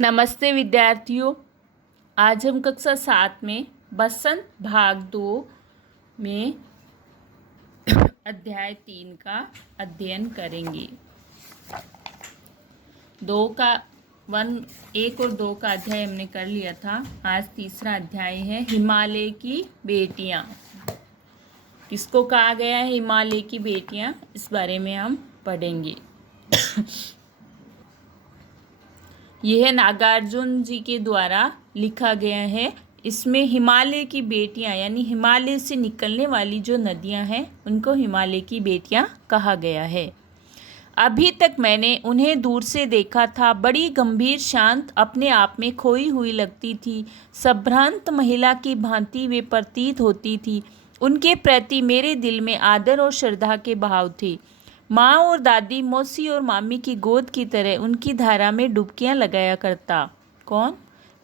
नमस्ते विद्यार्थियों। आज हम कक्षा 7 में बसंत भाग 2 में अध्याय 3 का अध्ययन करेंगे। 1 और 2 का अध्याय हमने कर लिया था। आज तीसरा अध्याय है हिमालय की बेटियां। किसको कहा गया है हिमालय की बेटियां, इस बारे में हम पढ़ेंगे। यह नागार्जुन जी के द्वारा लिखा गया है। इसमें हिमालय की बेटियां यानी हिमालय से निकलने वाली जो नदियां हैं उनको हिमालय की बेटियां कहा गया है। अभी तक मैंने उन्हें दूर से देखा था। बड़ी गंभीर, शांत, अपने आप में खोई हुई लगती थी। संभ्रांत महिला की भांति वे प्रतीत होती थी। उनके प्रति मेरे दिल में आदर और श्रद्धा के भाव थे। माँ और दादी, मौसी और मामी की गोद की तरह उनकी धारा में डुबकियां लगाया करता। कौन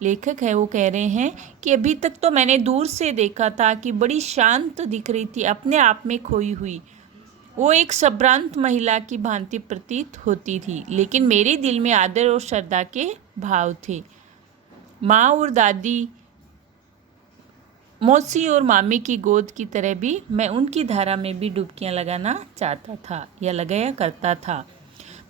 लेखक है वो कह रहे हैं कि अभी तक तो मैंने दूर से देखा था कि बड़ी शांत दिख रही थी, अपने आप में खोई हुई। वो एक संभ्रांत महिला की भांति प्रतीत होती थी, लेकिन मेरे दिल में आदर और श्रद्धा के भाव थे। माँ और दादी, मौसी और मामी की गोद की तरह भी मैं उनकी धारा में भी डुबकियां लगाना चाहता था या लगाया करता था।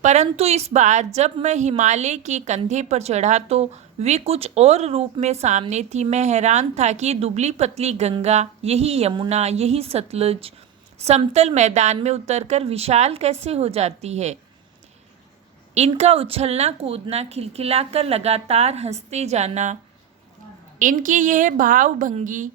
परंतु इस बार जब मैं हिमालय के कंधे पर चढ़ा तो वे कुछ और रूप में सामने थी। मैं हैरान था कि दुबली पतली गंगा, यही यमुना, यही सतलुज समतल मैदान में उतरकर विशाल कैसे हो जाती है। इनका उछलना कूदना, खिलखिलाकर लगातार हंसते जाना, इनकी यह भाव भंगी,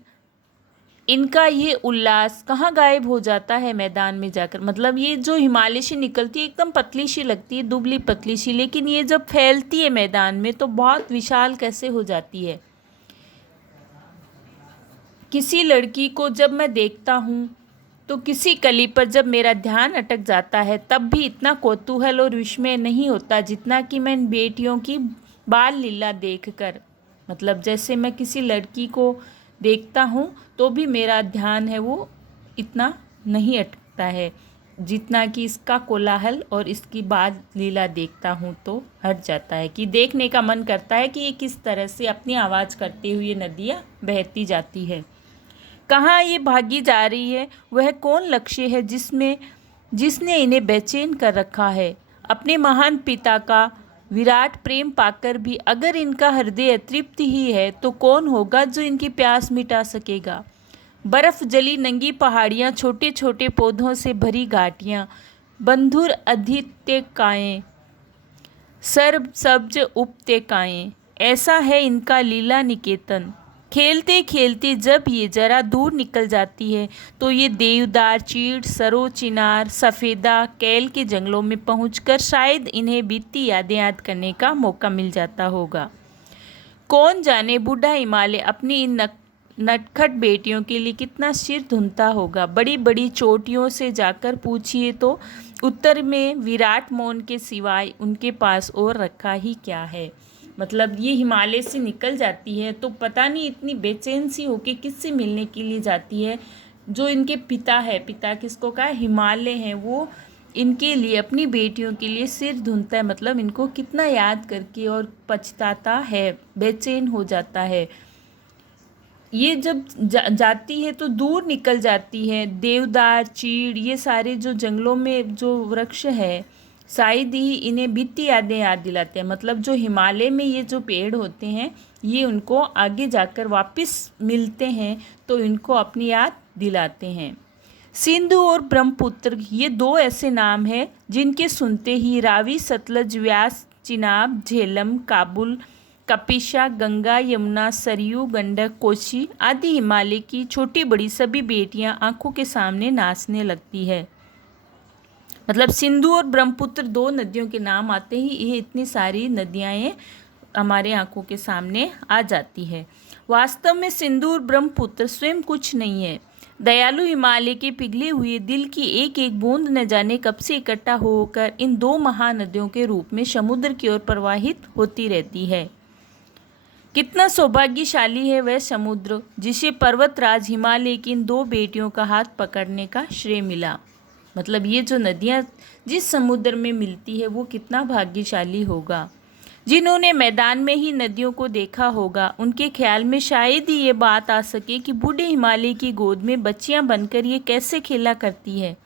इनका ये उल्लास कहाँ गायब हो जाता है मैदान में जाकर। मतलब ये जो हिमालय से निकलती है एकदम पतली सी लगती है, दुबली पतली सी, लेकिन ये जब फैलती है मैदान में तो बहुत विशाल कैसे हो जाती है। किसी लड़की को जब मैं देखता हूँ तो किसी कली पर जब मेरा ध्यान अटक जाता है तब भी इतना कौतूहल और विस्मय नहीं होता जितना कि मैं इन बेटियों की बाल लीला देखकर। मतलब जैसे मैं किसी लड़की को देखता हूँ तो भी मेरा ध्यान है वो इतना नहीं अटकता है जितना कि इसका कोलाहल और इसकी बाल लीला देखता हूँ तो हट जाता है, कि देखने का मन करता है कि ये किस तरह से अपनी आवाज़ करते हुए नदियाँ बहती जाती है। कहाँ ये भागी जा रही है, वह कौन लक्ष्य है जिसने इन्हें बेचैन कर रखा है। अपने महान पिता का विराट प्रेम पाकर भी अगर इनका हृदय तृप्त ही है तो कौन होगा जो इनकी प्यास मिटा सकेगा। बर्फ जली नंगी पहाड़ियाँ, छोटे छोटे पौधों से भरी घाटियाँ, बंधुर अधित्यकाएँ, सर्व सब्ज उपत्यकाएँ, ऐसा है इनका लीला निकेतन। खेलते खेलते जब ये जरा दूर निकल जाती है तो ये देवदार, चीड़, सरो, चिनार, सफ़ेदा, कैल के जंगलों में पहुंचकर शायद इन्हें बीती यादें याद करने का मौका मिल जाता होगा। कौन जाने बूढ़ा हिमालय अपनी इन नटखट बेटियों के लिए कितना सिर धुनता होगा। बड़ी बड़ी चोटियों से जाकर पूछिए तो उत्तर में विराट मौन के सिवाय उनके पास और रखा ही क्या है। मतलब ये हिमालय से निकल जाती है तो पता नहीं इतनी बेचैन सी होके किससे मिलने के लिए जाती है। जो इनके पिता है, पिता किसको कहा, हिमालय हैं, वो इनके लिए, अपनी बेटियों के लिए सिर धुनता है। मतलब इनको कितना याद करके और पछताता है, बेचैन हो जाता है। ये जब जाती है तो दूर निकल जाती है। देवदार, चीड़, ये सारे जो जंगलों में जो वृक्ष है शायद ही इन्हें बीती यादें याद दिलाते हैं। मतलब जो हिमालय में ये जो पेड़ होते हैं ये उनको आगे जाकर वापस मिलते हैं तो इनको अपनी याद दिलाते हैं। सिंधु और ब्रह्मपुत्र, ये दो ऐसे नाम हैं जिनके सुनते ही रावी, सतलज, व्यास, चिनाब, झेलम, काबुल, कपिशा, गंगा, यमुना, सरयू, गंडक, कोसी आदि हिमालय की छोटी बड़ी सभी बेटियां आंखों के सामने नाचने लगती है। मतलब सिंधु और ब्रह्मपुत्र दो नदियों के नाम आते ही ये इतनी सारी नदियाँ हमारे आंखों के सामने आ जाती है। वास्तव में सिंधु और ब्रह्मपुत्र स्वयं कुछ नहीं है। दयालु हिमालय के पिघले हुए दिल की एक एक बूंद न जाने कब से इकट्ठा होकर इन दो महानदियों के रूप में समुद्र की ओर प्रवाहित होती रहती है। कितना सौभाग्यशाली है वह समुद्र जिसे पर्वतराज हिमालय की इन दो बेटियों का हाथ पकड़ने का श्रेय मिला। मतलब ये जो नदियाँ जिस समुद्र में मिलती है वो कितना भाग्यशाली होगा। जिन्होंने मैदान में ही नदियों को देखा होगा, उनके ख्याल में शायद ही ये बात आ सके कि बूढ़े हिमालय की गोद में बच्चियां बनकर ये कैसे खेला करती है।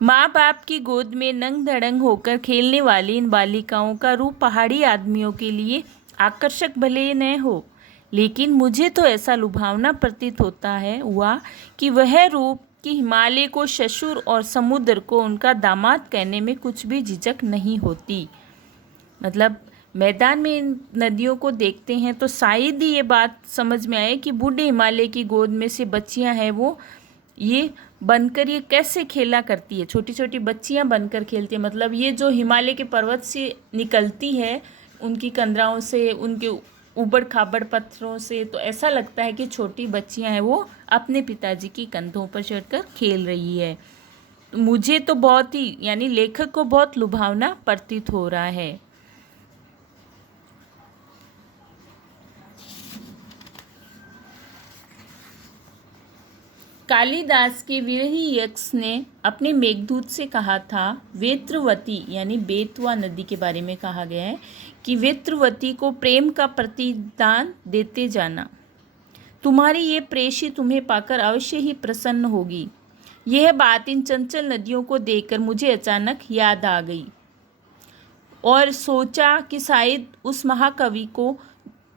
माँ बाप की गोद में नंग धड़ंग होकर खेलने वाली इन बालिकाओं का रूप पहाड़ी आदमियों के लिए आकर्षक भले न हो, लेकिन मुझे तो ऐसा लुभावना प्रतीत होता है हुआ कि वह रूप कि हिमालय को ससुर और समुद्र को उनका दामाद कहने में कुछ भी झिझक नहीं होती। मतलब मैदान में इन नदियों को देखते हैं तो शायद ही ये बात समझ में आए कि बूढ़े हिमालय की गोद में से बच्चियां हैं वो ये बनकर ये कैसे खेला करती है, छोटी छोटी बच्चियां बनकर खेलती है। मतलब ये जो हिमालय के पर्वत से निकलती है उनकी कंदराओं से, उनके ऊबड़ खाबड़ पत्थरों से, तो ऐसा लगता है कि छोटी बच्चियां हैं वो अपने पिताजी की कंधों पर चढ़कर खेल रही है। तो मुझे तो बहुत ही यानी लेखक को बहुत लुभावना प्रतीत हो रहा है। कालिदास के विरही यक्ष ने अपने मेघदूत से कहा था, वेत्रवती यानी बेतवा नदी के बारे में कहा गया है कि वेत्रवती को प्रेम का प्रतिदान देते जाना, तुम्हारी ये प्रेयसी तुम्हें पाकर अवश्य ही प्रसन्न होगी। यह बात इन चंचल नदियों को देखकर मुझे अचानक याद आ गई और सोचा कि शायद उस महाकवि को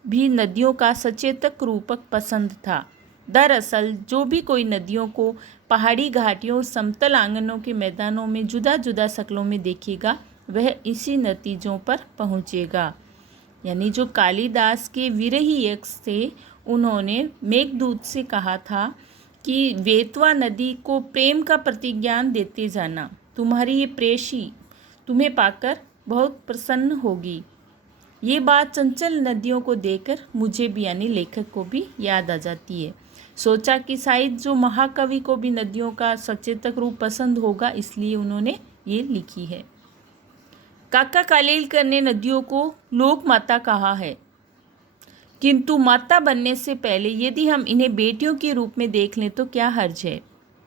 भी नदियों का सचेतक रूपक पसंद था। दरअसल जो भी कोई नदियों को पहाड़ी घाटियों और समतल आंगनों के मैदानों में जुदा जुदा शक्लों में देखेगा वह इसी नतीजों पर पहुँचेगा। यानी जो कालिदास के विरही यक्ष थे उन्होंने मेघदूत से कहा था कि वेतवा नदी को प्रेम का प्रतिज्ञान देते जाना, तुम्हारी ये प्रेयसी तुम्हें पाकर बहुत प्रसन्न होगी। ये बात चंचल नदियों को देखकर मुझे भी यानी लेखक को भी याद आ जाती है। सोचा कि शायद जो महाकवि को भी नदियों का सचेतक रूप पसंद होगा, इसलिए उन्होंने ये लिखी है। काका कालेलकर ने नदियों को लोक माता कहा है, किंतु माता बनने से पहले यदि हम इन्हें बेटियों के रूप में देख लें तो क्या हर्ज है।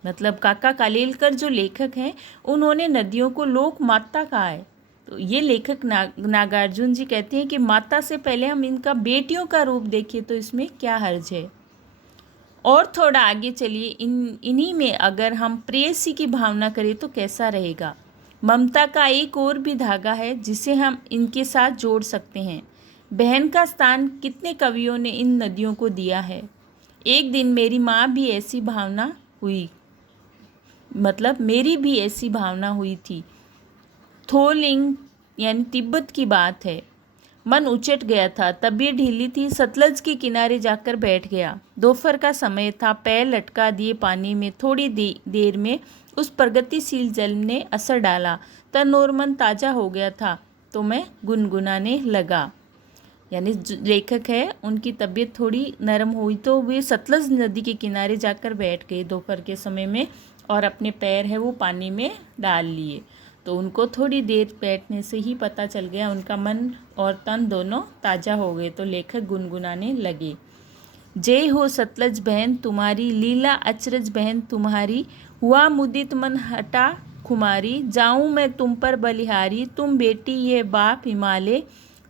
मतलब काका कालेलकर जो लेखक हैं उन्होंने नदियों को लोक माता कहा है, तो ये लेखक नागार्जुन जी कहते हैं कि माता से पहले हम इनका बेटियों का रूप देखें तो इसमें क्या हर्ज है। और थोड़ा आगे चलिए, इन्हीं में अगर हम प्रेयसी की भावना करें तो कैसा रहेगा। ममता का एक और भी धागा है जिसे हम इनके साथ जोड़ सकते हैं। बहन का स्थान कितने कवियों ने इन नदियों को दिया है। एक दिन मेरी माँ भी ऐसी भावना हुई, मतलब मेरी भी ऐसी भावना हुई थी। थोलिंग यानी तिब्बत की बात है। मन उचट गया था, तबीयत ढीली थी, सतलज के किनारे जाकर बैठ गया। दोपहर का समय था, पैर लटका दिए पानी में। थोड़ी देर में उस प्रगतिशील जल ने असर डाला, तन और मन ताज़ा हो गया था, तो मैं गुनगुनाने लगा। यानी लेखक है उनकी तबीयत थोड़ी नरम हुई तो वे सतलज नदी के किनारे जाकर बैठ गए दोपहर के समय में और अपने पैर है वो पानी में डाल लिए। तो उनको थोड़ी देर बैठने से ही पता चल गया उनका मन और तन दोनों ताज़ा हो गए। तो लेखक गुनगुनाने लगे, जय हो सतलज बहन तुम्हारी, लीला अचरज बहन तुम्हारी, हुआ मुदित मन हटा खुमारी, जाऊं मैं तुम पर बलिहारी, तुम बेटी ये बाप हिमालय,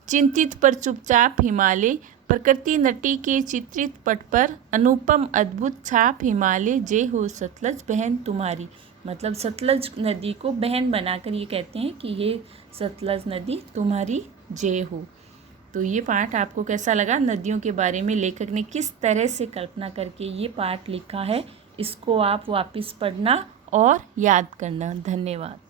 चिंतित पर चुपचाप हिमालय, प्रकृति नटी के चित्रित पट पर अनुपम अद्भुत छाप हिमालय, जय हो सतलज बहन तुम्हारी। मतलब सतलज नदी को बहन बनाकर ये कहते हैं कि ये सतलज नदी तुम्हारी जय हो। तो ये पाठ आपको कैसा लगा, नदियों के बारे में लेखक ने किस तरह से कल्पना करके ये पाठ लिखा है, इसको आप वापस पढ़ना और याद करना। धन्यवाद।